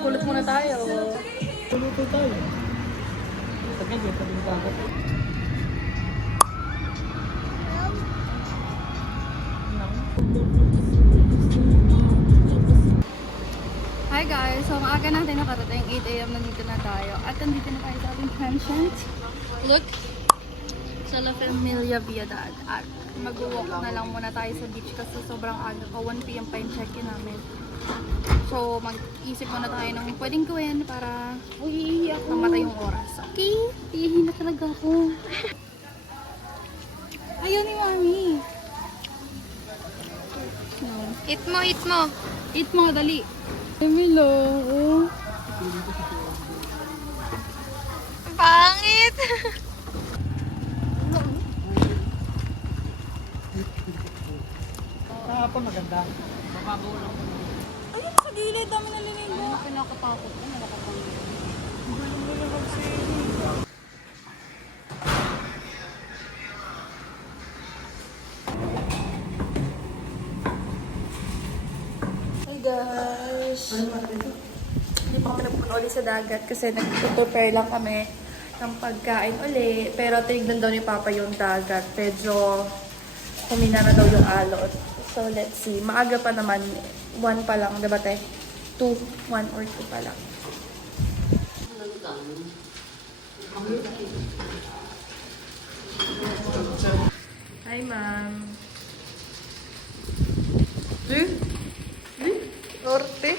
Pulot muna tayo. Puluto tayo. Tagal yun, tagal yung dagat. Hi guys! So maaga natin nakarating, 8 AM nandito na tayo. At nandito na tayo sa ating pension. Look! Sa La Familia Viedad. At mag-walk na lang muna tayo sa beach kasi sobrang aga ko. 1 PM pa yung check-in namin. So mag-isip muna tayo ng pwedeng gawin para mamatay yung oras. Okay? Iihi na talaga ako. Ayaw ni Mami. No. Eat mo, eat mo. Eat mo, dali. Emilo. Pangit. Kahapon maganda. Mababaw lang. Ayun sa gilid, dami naliligo. Pinakatakot ko, nakakapangit. Hey guys! Hindi pa kami nagpunta ulit sa dagat kasi nag-prepare lang kami ng pagkain ulit. Pero tinignan daw ni Papa yung dagat. Medyo humina na daw yung alon. So let's see. Maaga pa naman. 1 pa lang, diba te? 2, 1 or 2 pa lang. Hi, ma'am. Orte.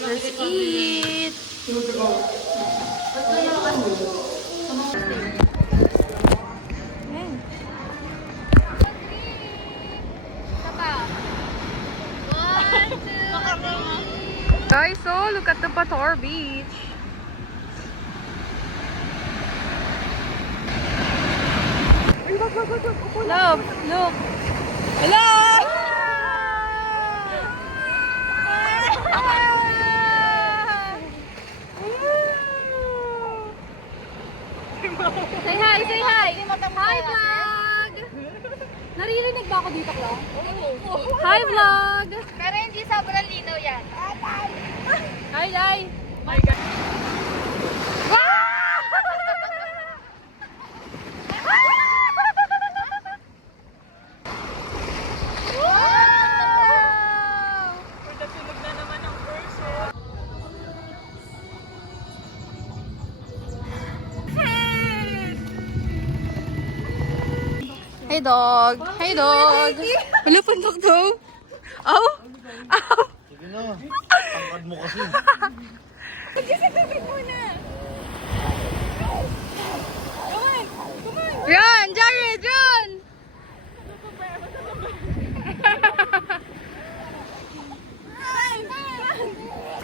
Let's eat. Guys, so look at the Bator Beach. Love, look. Hello! Say hi, say hi. Hi, vlog. Naririnig ba ako dito, Klo? Hi, vlog. Pero hindi sobrang linaw yan. Hi, Lai. My God. Hey dog! Hey dog! Wala puntok daw! Aw! Aw! Sige na. Tangkad mo kasi. Mag-isagapin muna! Come on! Come on! Run! Jared! Run!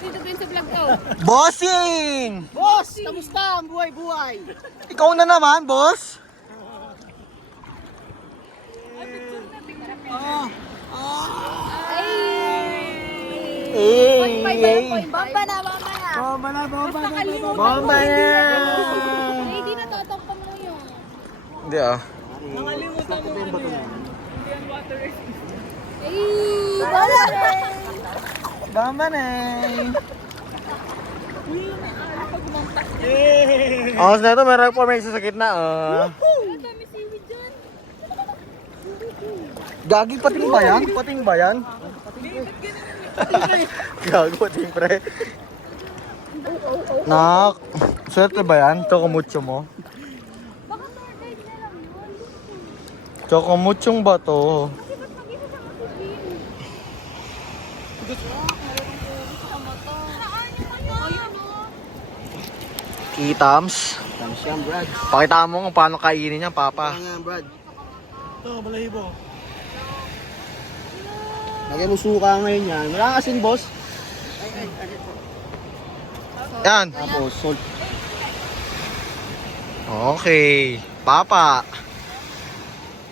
Dito din sa vlog ko. Bossing! Boss! Kamusta ang buhay-buhay? Ikaw na naman, boss! Bomba na, bomba na. Bomba na, bomba na, bomba na! Hindi na totokpang mo yun. Hindi ah. Nakalimutan mo ano yan. Bomba na! Angas na ito, meron po may sa gitna. Gagi, pating ba yan? Pating ba yan? Gago, pating pre. Nak, swerte ba yan? Chocomucho mo? Chocomuchong ba to? Kitams. Tams yan, Brad. Pakita mo kung paano kainin niya, Papa. Yan, Brad. Ito, balahibo. Lagay mo suka ngayon yan. Wala kasing, boss. Yan. Tapos, salt. Okay. Papa.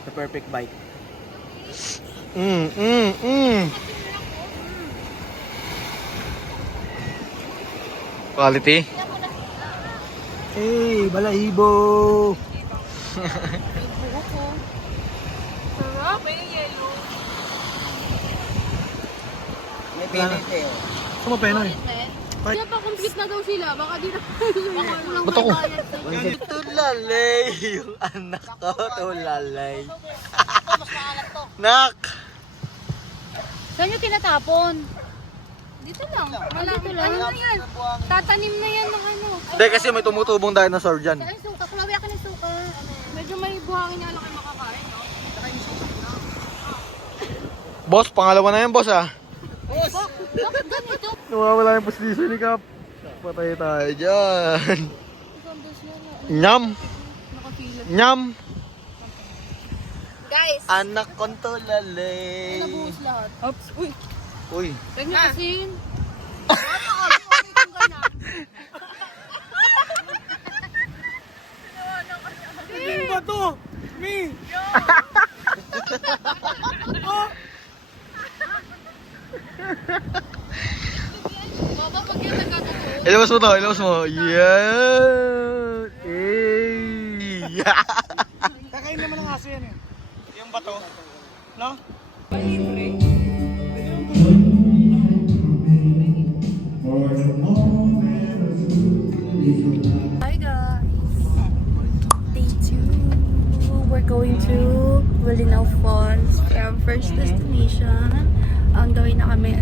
The perfect bite. Quality. Hey, balahibo! Sarap, may yellow. May pinit eh. Ano peno eh? Kaya pa complete na daw sila. Baka di na baka kulang Ba't ako? may bayad sa Tulalay, yung anak ko, tulalay. Nak! Saan nyo tinatapon? Dito lang. Wala. Ano na yan? Tatanim na yan ng ano. Hindi kasi may tumutubong dinosaur dyan. Ay, suka. Kulawi ako ng suka. Medyo may buhangin na lang kayo makakain, no? Boss, pangalawa na yan, boss ah. Bakit ganito? Nawawala yung poslisyo ni Kap. Patay tayo dyan. Nyam! Nakapila. Nyam! Guys, Anak kong tulalay. Nabuhos lahat. Oops. Uy. Uy. Huwag niyo kasi. Ba to? Me! Baba, pag yan nagkatotoo. Ilabas mo to, ilabas mo. Yan! Ey! Kakain naman ng aso yan eh. Yung bato. No? Hi guys! Day 2. We're going to Bolinao Falls. Our first destination. On the way na kami.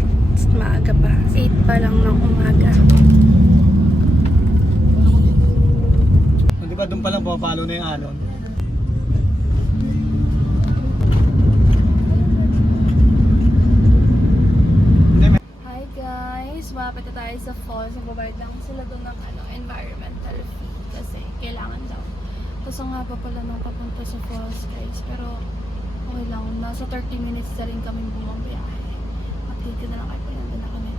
Maaga pa. 8 pa lang ng umaga. Di ba doon palang pumapalo na yung alon? Hi guys! Malapit na tayo sa falls. Nagbabayad lang sila doon ng environmental fee. Kasi kailangan daw. Kaso nga pa pala nung papunta sa falls guys. Pero okay lang. Nasa 30 minutes na rin kami bumabiyahe. Update ko na lang kayo. Nandun na kami.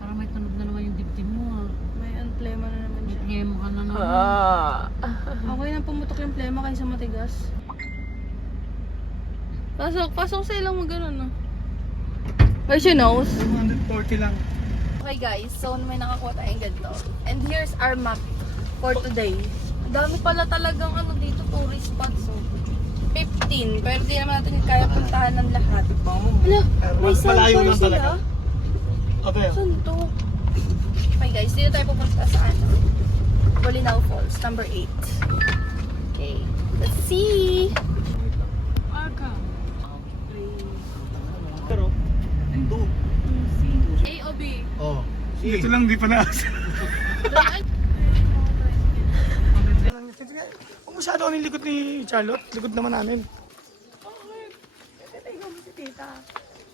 Parang may tunog na naman yung dibdib mo ah. May plema na naman siya. Nemo ka na naman. Okay na pumutok yung plema kaysa matigas. Pasok sa ilang mo ganun, no? Where's your nose? 140 lang. Okay guys, so may nakakuha tayong ganito. And here's our map for today. Ang dami pala talagang dito, tourist spots. So 15, pero di naman natin kaya puntahan ng lahat. Hala, may Malayo sample lang sila. talaga. Okay. Saan to? Okay guys, dito tayo pupunta sa Bolinao Falls, number 8. Okay, let's see! Pero, doon. A o B? Oh. Ito lang di pa naas. Kung masyado ang likod ni Charlotte, likod naman namin.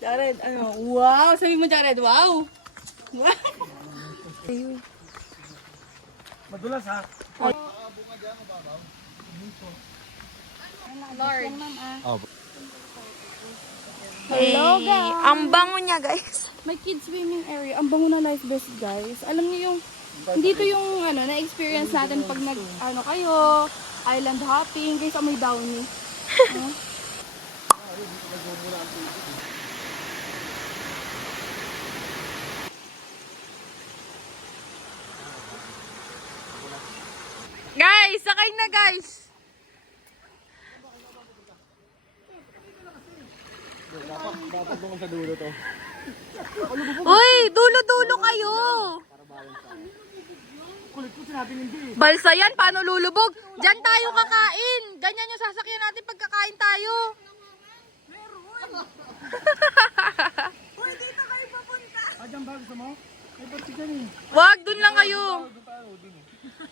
Jared, wow! Sabi mo Jared, wow! Wow! Madulas ha. Lord. hello guys. Ang bango niya guys. May kids swimming area. Ang bango na life vest, guys. Alam niyo yung, dito yung na-experience natin pag kayo, island hopping, guys, amoy downy. Guys, sakay na guys. Uy, dulo-dulo kayo. Balsa yan, paano lulubog? Diyan tayo kakain. Ganyan yung sasakyan natin pagkakain tayo. Uy, dito kayo papunta. Diyan ba gusto mo? May pati dyan eh. Wag, dun lang kayo.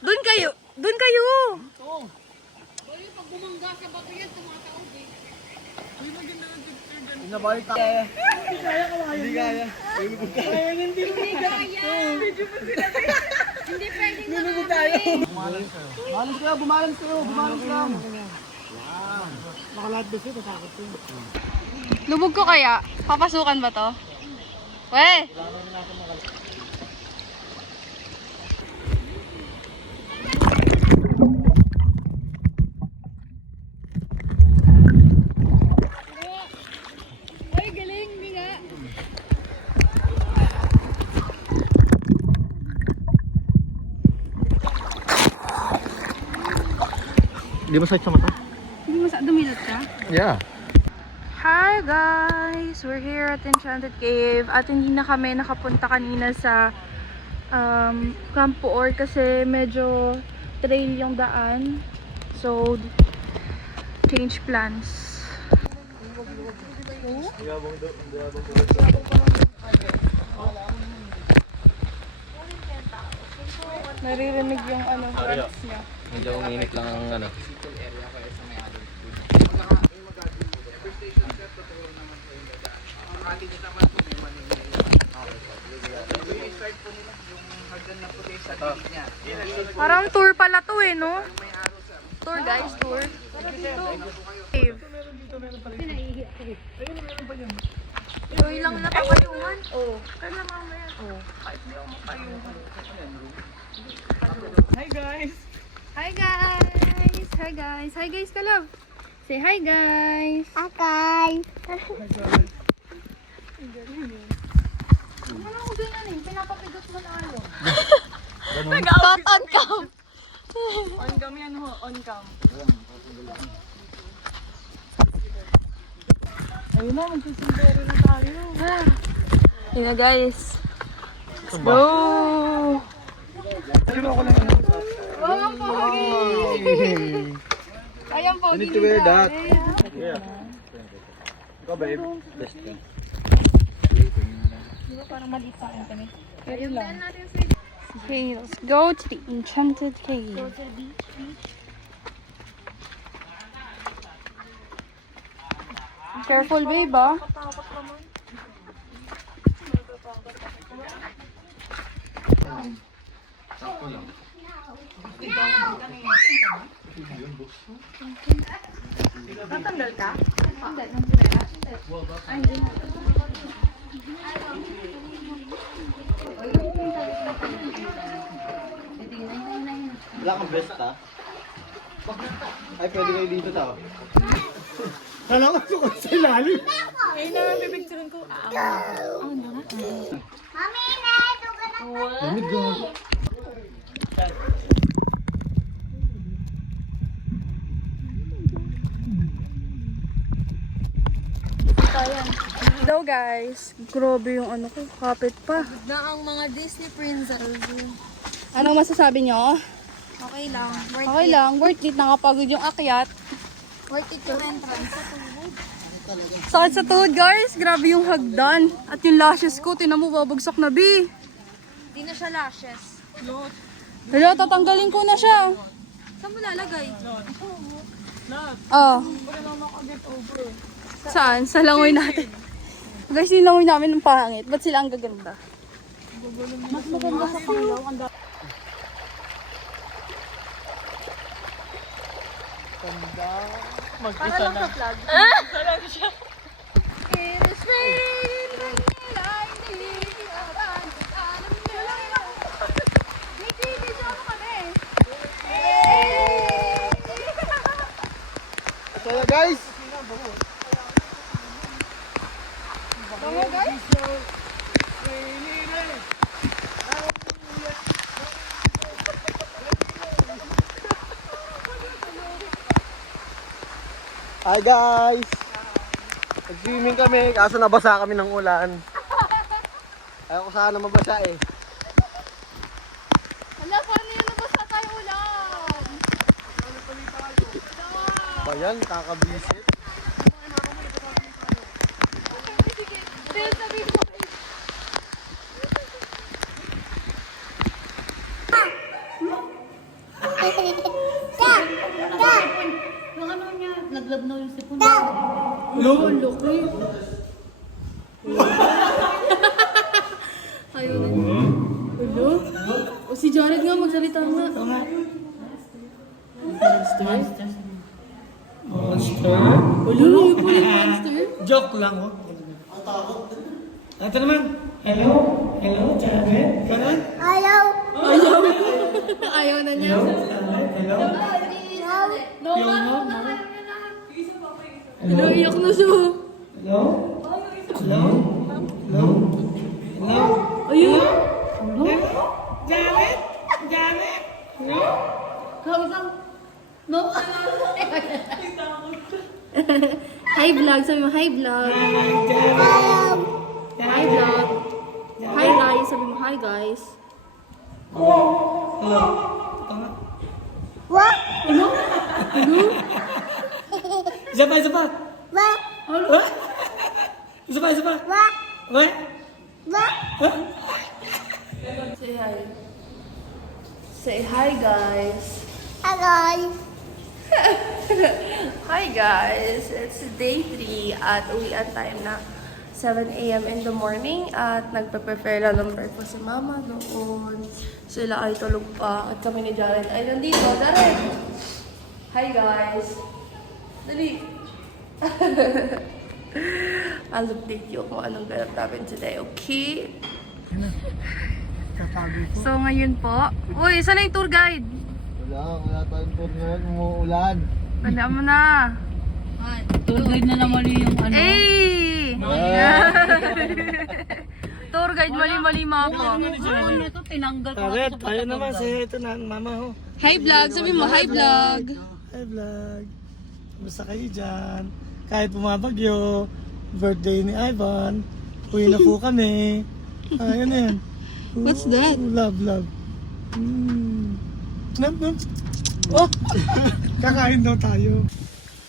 Dun kayo. Dun kayo. Nabalik tayo. Hindi kaya. Hindi kaya. Hindi pwedeng Lulubog tayo. Bumalance kayo. Bumalance lang. Nakalat besi, tatakot ko. Lubog ko kaya? Papasukan ba to? We! Ay, galing! Hindi nga! Di ba sakit sa mata? Hindi mo dumilot ka? Yeah. Hi! Hi guys! We're here at Enchanted Cave at hindi na kami nakapunta kanina sa Campo Or kasi medyo trail yung daan. So, change plans. Naririnig yung words niya. Medyo uminit lang ang ano. Parang tour pala to eh, no? Tour guys, tour. Cave. Uy lang na papayungan. Oh. Kaya mamaya. Oh. Kahit di ako mapayungan. Hi guys! Hi guys! Hi guys! Hi guys ka love! Say hi guys! Hi guys! Ano ako ganyan eh? Pinapapigot mo na ano? Nag-out on cam. On cam yan ho, on cam. Ayun na, magsisimbero na tayo. Yun na guys. Let's go! Wow, ang pogi! Ay, ang pogi You need to wear that. Yeah. Go babe. Best thing. Parang maliit sa akin kami. Ayun lang. Okay, let's go to the Enchanted Cave. Go to the beach. Careful, babe, ah. Tatanggal ka? Ay, hindi mo. Wala kang best ha? Ay, pwede kayo dito tao. Alam ko sukat sa ilalim. Hello guys, grabe yung ano ko, kapit pa. Na ang mga Disney princess. Anong masasabi nyo? Okay lang. Okay lang, worth it, nakapagod yung akyat. Worth it yung entrance. Sakit sa tuhod guys, grabe yung hagdan. At yung lashes ko, tinan mo, babagsak na bi. Hindi na siya lashes. Hello, tatanggalin ko na siya. Saan mo lalagay? Oh. Saan? Sa langoy natin. Guys, yung langoy namin ng pangit. Ba't sila ang gaganda? Mas maganda sa pangayaw. Para lang sa vlog. It is raining Manila, hindi alam. May video ako kami. So guys! Tama guys? Hi guys! Nag-swimming kami, kaso nabasa kami ng ulan. Ayaw ko sana mabasa eh. Hala, paano yun nabasa tayo ulan? Ba yan? Kakabisit. Pero sabi ko, Yung ano niya, naglabnaw yung sipon. ayaw na niya. Hello? O si Jared nga, magsalita nga. Monster? Hello, yung pala yung monster. Joke lang oh. Ang takot. Ito naman. Hello? Hello, Jared? Ganun? Ayaw na niya. Hello? No, Hello, iyak na siya. Hello? Hello? Hello? Hello? Ayun. Jared? Jared? No. Hi vlog, sabi mo hi vlog. Hi vlog. Hi guys, sabi mo hi guys. Isa pa, isa pa. Ano? Isa pa, isa pa. What? Say hi. Say hi guys. Hi guys, it's day 3 at uwian time na 7 a.m. in the morning at nagpe-prepare na ng breakfast si mama doon. Sila ay tulog pa at kami ni Jared ay nandito. Jared! Hi guys! Dali! I'll update you kung anong ganap namin today, okay? So ngayon po, uy, saan na yung tour guide? Wala tayong tour ngayon, umuulan. Wala mo na. Tour guide na naman yung ano. Hey! Tour guide, mali-mali mo ako. Ano na to, tinanggal ko. Taret, tayo naman. Say ito na, mama ho. Hi vlog, sabi mo hi vlog. Hi vlog. Kumusta kayo dyan? Kahit bumabagyo, birthday ni Ivan, uwi na po kami. Yan yan. What's that? Love, love. Nam. Oh! Kakain daw tayo.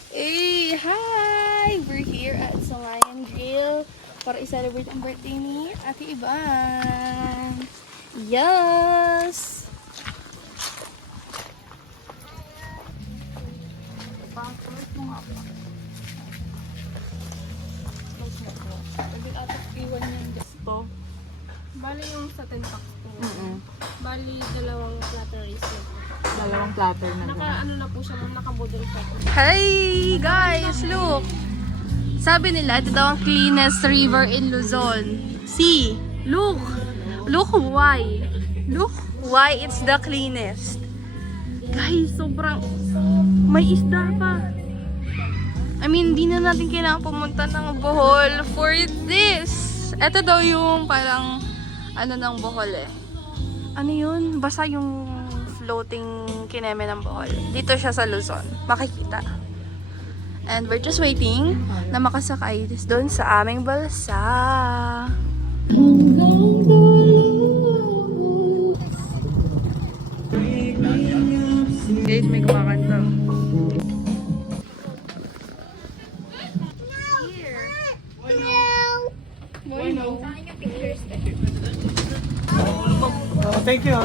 Hey, hi! We're here at Sangayan Jail para i-celebrate ang birthday ni Ate Ivan. Yes! Passport mo nga pa. Pwede atak iwan yung gusto. Bali yung sa tentak po. Bali, dalawang platter rice na po. Dalawang platter na. Ano na po siya, naka-model po. Hey guys, look! Sabi nila, ito daw ang cleanest river in Luzon. See, look! Look why! Look why it's the cleanest. Guys, sobrang may isda pa. I mean, hindi na natin kailangan pumunta ng Bohol for this. Ito daw yung parang ano ng Bohol eh. Ano yun? Basta yung floating kineme ng Bohol. Dito siya sa Luzon. Makikita. And we're just waiting na makasakay doon sa aming balsa. Guys, may kumakanta. Oh, thank you.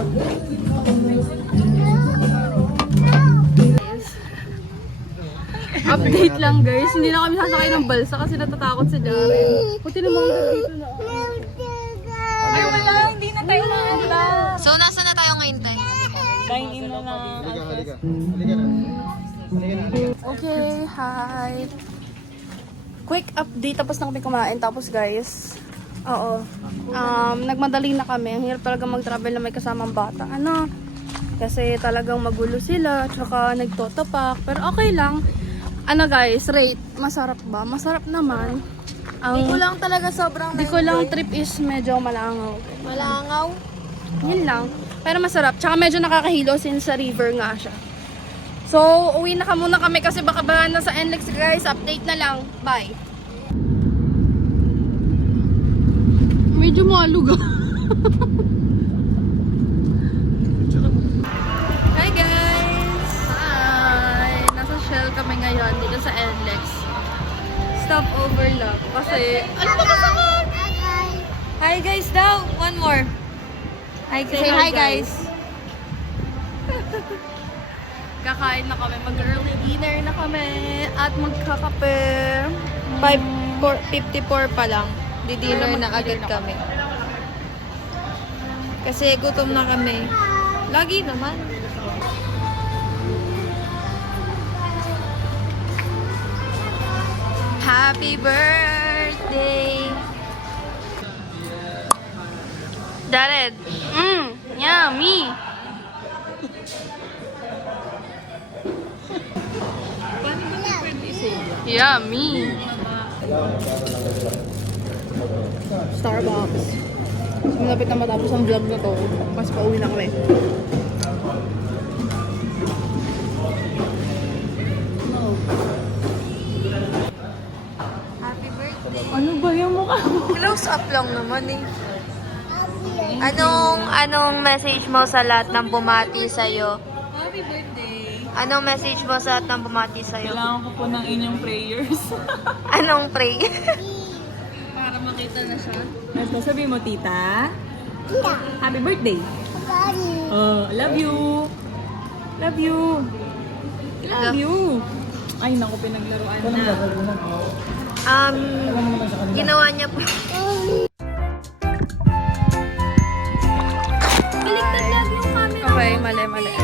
Update lang guys, hindi na kami sasakay ng balsa kasi natatakot si Jaren. Buti naman dito na. Ay wala, hindi na tayo na. So nasa na tayo ngayon tayo? Dine-in na na. Halika na. Okay, hi. Quick update, tapos na kami kumain. Tapos guys, nagmadali na kami. Ang hirap talaga mag-travel na may kasamang bata. Ano? Kasi talagang magulo sila, tsaka nagtotopak. Pero okay lang. Ano guys, rate, masarap ba? Masarap naman. Di ko lang talaga sobrang Di ko lang trip is medyo malangaw. Malangaw? Yun lang. Pero masarap. Tsaka medyo nakakahilo since sa river nga siya. So, uwi na muna kami kasi baka ba nasa NLEX guys. Update na lang. Bye. Medyo malug ah. Hi guys! Hi! Nasa Shell kami ngayon dito sa NLEX. Stop over lang. Kasi, ano ba kasakot? Hi guys daw! One more. Hi, say hi guys! Kakain na kami. Mag-early dinner na kami. At magkakape. 5:54 pa lang. Di-dinner na agad kami. Kasi gutom na kami. Lagi naman. Happy birthday! Jared! Yummy! Yummy! Starbucks. Malapit na matapos ang vlog na to. Mas pauwi na kami. Ano ba yung mukha mo? Close up lang naman eh. Anong message mo sa lahat ng bumati sa'yo? Happy birthday! Anong message mo sa lahat ng bumati sa'yo? Kailangan ko po ng inyong prayers. Anong pray? Para makita na siya. Basta sabi mo, tita. Tita. Happy birthday. Oh, love you. Love you. Love you. Ay, naku, pinaglaruan na. Ginawa niya po. Baliktad lang yung camera. Okay, mali.